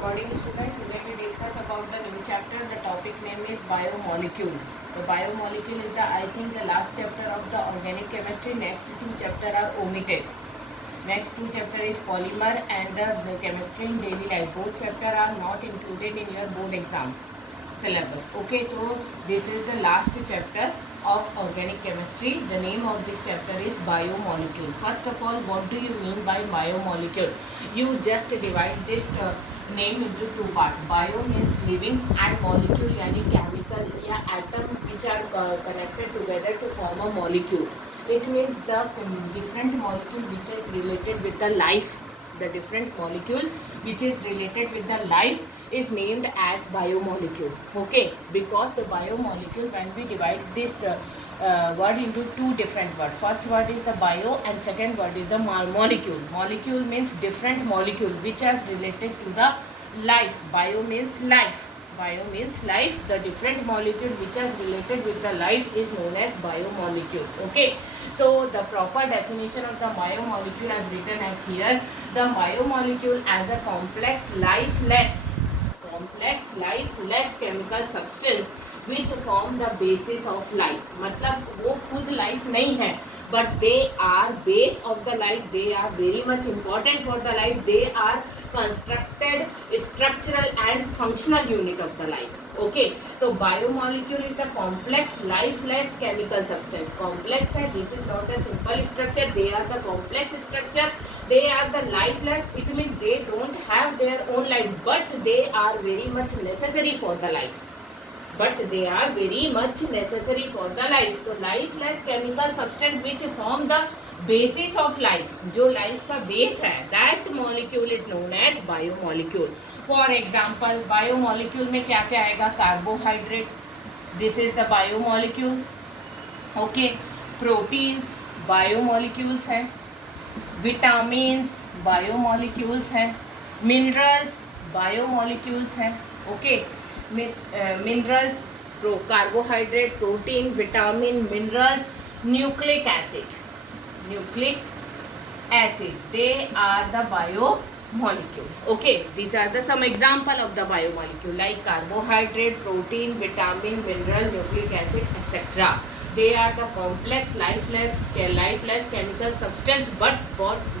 Recording student, today we discuss about the new chapter. The topic name is biomolecule. The biomolecule is the I think the last chapter of the organic chemistry. Next two chapter are omitted. Next two chapter is polymer and the chemistry in daily life. Both chapter are not included in your board exam syllabus. Okay, so this is the last chapter of organic chemistry. The name of this chapter is biomolecule. First of all, what do you mean by biomolecule? You just divide this name into two parts. Bio means living and molecule यानी chemical या atom which are connected together to form a molecule. It means the different molecule which is related with the life. The different molecule which is related with the life is named as biomolecule. Okay, because the biomolecule, when we divide this word into two different words, first word is the bio and second word is the molecule. Molecule means different molecule which is related to the life. Bio means life. Bio means life. The different molecule which is related with the life is known as biomolecule. Okay, so the proper definition of the biomolecule is written at here. The biomolecule as a complex lifeless chemical substance which form the basis of life. मतलब वो खुद life नहीं है, but they are base of the life. They are very much important for the life. They are constructed structural and functional unit of the life. Okay, so biomolecule is the complex lifeless chemical substance. Complex है, this is not a simple structure. They are the complex structure. They are the lifeless. It means they don't have their own life, but they are very much necessary for the life. But they are very much necessary for the life. So lifeless chemical substance which form the basis of life, जो life का base है, that molecule is known as biomolecule. For example, biomolecule में क्या क्या आएगा? Carbohydrate, this is the biomolecule. Okay, proteins biomolecules है, vitamins biomolecules है, minerals biomolecules है. Okay, minerals, carbohydrate, protein, vitamin, minerals, nucleic acid, they are the biomolecule. Okay, these are the some example of the biomolecule like carbohydrate, protein, vitamin, mineral, nucleic acid, etc. They are the complex lifeless chemical substance, but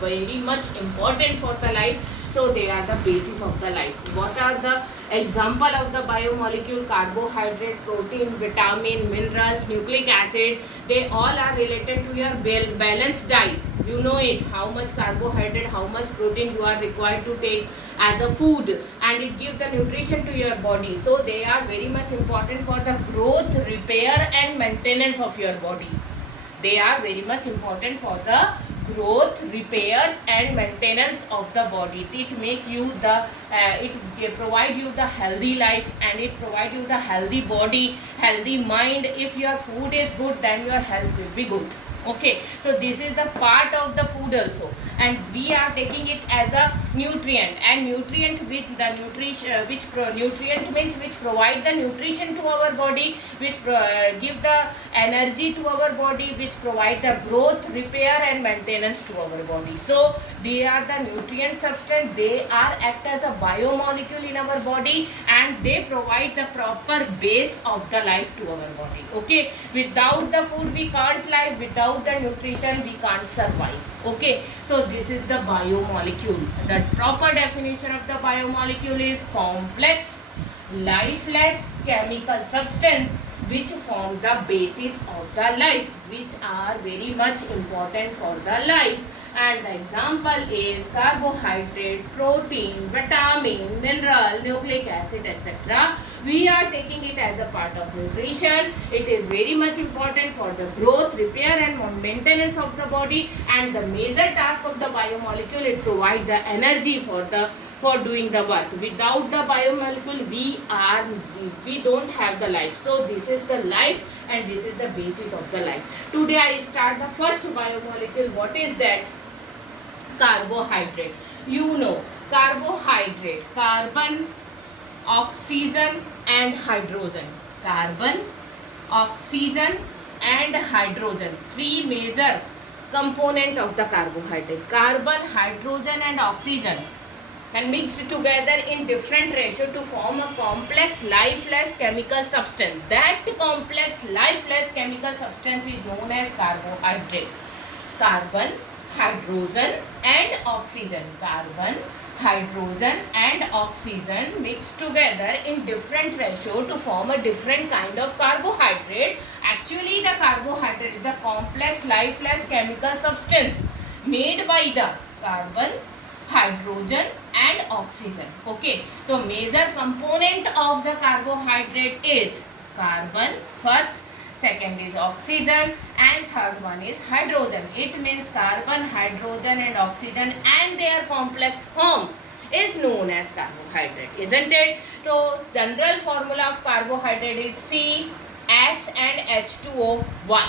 very much important for the life. So they are the basis of the life. What are the example of the biomolecule? Carbohydrate, protein, vitamin, minerals, nucleic acid. They all are related to your balanced diet. You know it, how much carbohydrate, how much protein you are required to take as a food, and it gives the nutrition to your body. So they are very much important for the growth, repair and maintenance of your body. They are very much important for the growth, repairs and maintenance of the body. It make you the it provide you the healthy life, and it provide you the healthy body, healthy mind. If your food is good, then your health will be good. Okay, so this is the part of the food also, and we are taking it as a nutrient, and nutrient with the nutrition nutrient means which provide the nutrition to our body, which give the energy to our body, which provide the growth, repair and maintenance to our body. So they are the nutrient substance. They are act as a biomolecule in our body, and they provide the proper base of the life to our body. Okay, without the food we can't live, without the nutrition we can't survive. Okay, so this is the biomolecule. The proper definition of the biomolecule is complex lifeless chemical substance which form the basis of the life, which are very much important for the life. And the example is carbohydrate, protein, vitamin, mineral, nucleic acid, etc. We are taking it as a part of nutrition. It is very much important for the growth, repair and maintenance of the body. And the major task of the biomolecule, it provides the energy for doing the work. Without the biomolecule, we don't have the life. So this is the life, and this is the basis of the life. Today I start the first biomolecule. What is that? Carbohydrate. You know, carbohydrate, carbon, oxygen and hydrogen. Carbon, oxygen and hydrogen, three major component of the carbohydrate. Carbon, hydrogen and oxygen and mixed together in different ratio to form a complex lifeless chemical substance. That complex lifeless chemical substance is known as carbohydrate. Carbon, hydrogen and oxygen. Carbon, hydrogen and oxygen mixed together in different ratio to form a different kind of carbohydrate. Actually, the carbohydrate is the complex lifeless chemical substance made by the carbon, hydrogen and oxygen. Okay, so major component of the carbohydrate is carbon first, second is oxygen and third one is hydrogen. It means carbon, hydrogen and oxygen and their complex form is known as carbohydrate, isn't it? So general formula of carbohydrate is C, X and H2O, 1.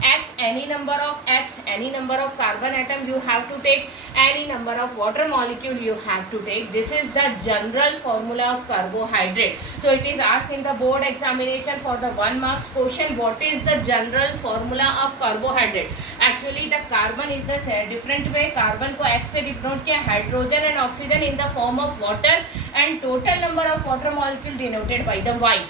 X, any number of X, any number of carbon atom you have to take, any number of water molecule you have to take. This is the general formula of carbohydrate. So it is asked in the board examination for the 1 marks question, what is the general formula of carbohydrate? Actually the carbon is the different way, carbon को X से denote किया, hydrogen and oxygen in the form of water and total number of water molecule denoted by the Y.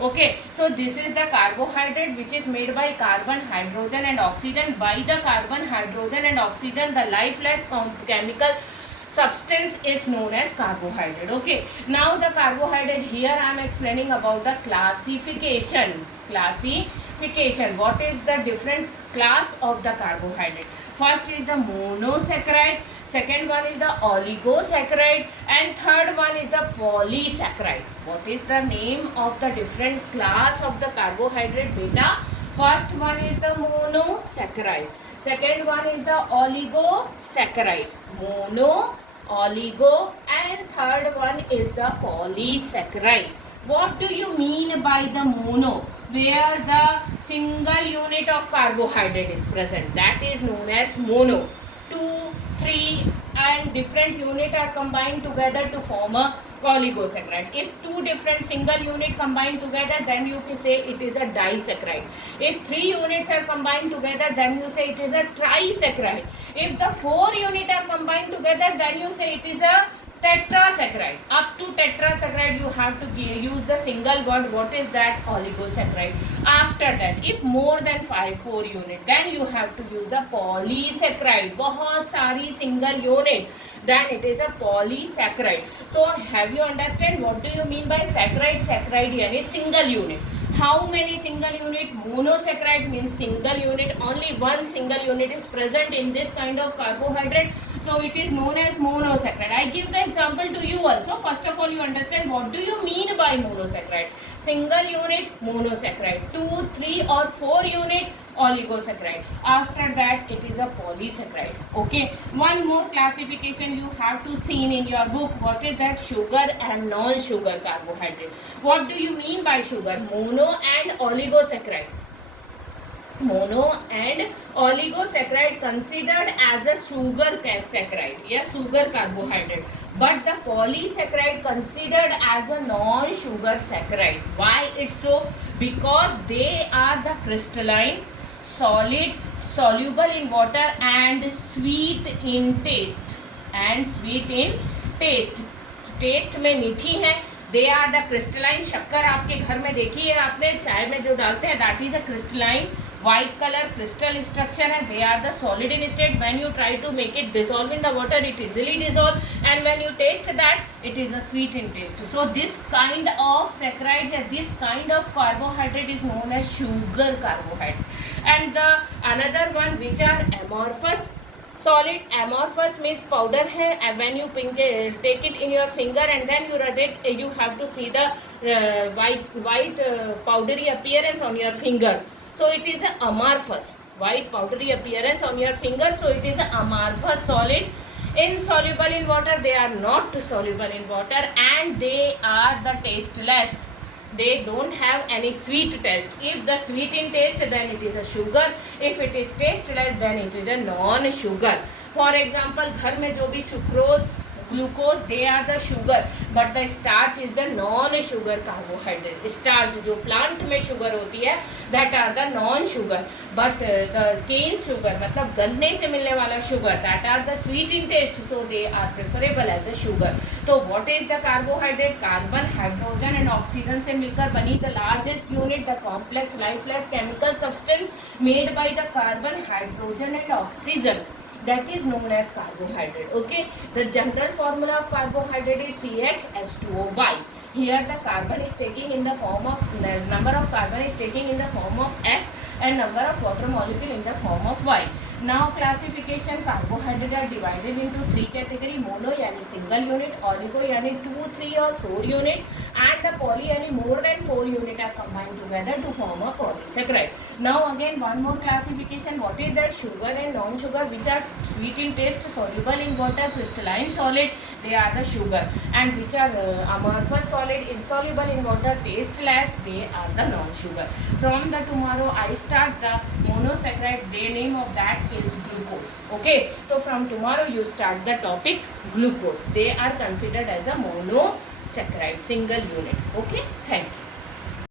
Okay, so this is the carbohydrate which is made by carbon, hydrogen and oxygen. By the carbon, hydrogen and oxygen, the lifeless chemical substance is known as carbohydrate. Okay, now the carbohydrate, here I am explaining about the classification. What is the different class of the carbohydrate? First is the monosaccharide, second one is the oligosaccharide and third one is the polysaccharide. What is the name of the different class of the carbohydrate, beta? First one is the monosaccharide, second one is the oligosaccharide, mono, oligo and third one is the polysaccharide. What do you mean by the mono? Where the single unit of carbohydrate is present, that is known as mono. 2, 3 and different unit are combined together to form a oligosaccharide. If 2 different single unit combined together, then you can say it is a disaccharide. If 3 units are combined together, then you say it is a trisaccharide. If the 4 unit are combined together, then you say it is a tetrasaccharide. Up to tetrasaccharide you have to use the single word. What is that? Oligosaccharide. After that, if more than 4 unit, then you have to use the polysaccharide. बहुत सारी single unit, then it is a polysaccharide. So have you understand what do you mean by saccharide? Saccharide यानी single unit. How many single unit? Monosaccharide means single unit. Only one single unit is present in this kind of carbohydrate. So it is known as monosaccharide. I give the example to you also. First of all, you understand what do you mean by monosaccharide. Single unit, monosaccharide. 2, 3 or 4 unit, oligosaccharide. After that, it is a polysaccharide. Okay. One more classification you have to see in your book. What is that? Sugar and non-sugar carbohydrate. What do you mean by sugar? Mono and oligosaccharide. Mono and oligosaccharide considered as a sugar saccharide, yes, sugar carbohydrate, but the polysaccharide considered as a non-sugar saccharide. Why it's so? Because they are the crystalline, solid, soluble in water and sweet in taste. Taste में मीठी है. They are the crystalline. शक्कर आपके घर में देखी है आपने, चाय में जो डालते हैं, that is a crystalline. white color crystal structure hai. They are the solid in state. When you try to make it dissolve in the water, it easily dissolve, and when you taste that, it is a sweet in taste. So this kind of saccharides and this kind of carbohydrate is known as sugar carbohydrate. And the another one which are amorphous solid. Amorphous means powder hai, and when you take it in your finger and then you rub it, you have to see the white powdery appearance on your finger. So it is an amorphous, white powdery appearance on your finger. So it is an amorphous solid. Insoluble in water. They are not soluble in water, and they are the tasteless. They don't have any sweet taste. If the sweet in taste, then it is a sugar. If it is tasteless, then it is a non-sugar. For example, घर में जो भी sucrose Glucose, they are the sugar, but the starch is the non-sugar carbohydrate. Starch जो plant में sugar होती है, that are the non-sugar. But the cane sugar मतलब गन्ने से मिलने वाला sugar, that are the sweet in taste, so they are preferable as the sugar. तो what is the carbohydrate? Carbon, hydrogen and oxygen से मिलकर बनी the largest unit, the complex lifeless chemical substance made by the carbon, hydrogen and oxygen. That is known as carbohydrate. Okay, the general formula of carbohydrate is CxH2O. Here the carbon is taking in the form of number of carbon is taking in the form of X and number of water molecule in the form of Y. Now classification, carbohydrate are divided into three category: mono यानी single unit, oligo यानी 2, 3 और 4 unit, and the poly यानी more than 4 unit are combined together to form a polysaccharide. Now again one more classification, what is that? Sugar and non-sugar, which are sweet in taste, soluble in water, crystalline solid, they are the sugar, and which are amorphous solid, insoluble in water, tasteless, they are the non-sugar. From the tomorrow I start the monosaccharide, the name of that is glucose. Okay, so from tomorrow you start the topic glucose. They are considered as a monosaccharide, single unit. Okay, thank you.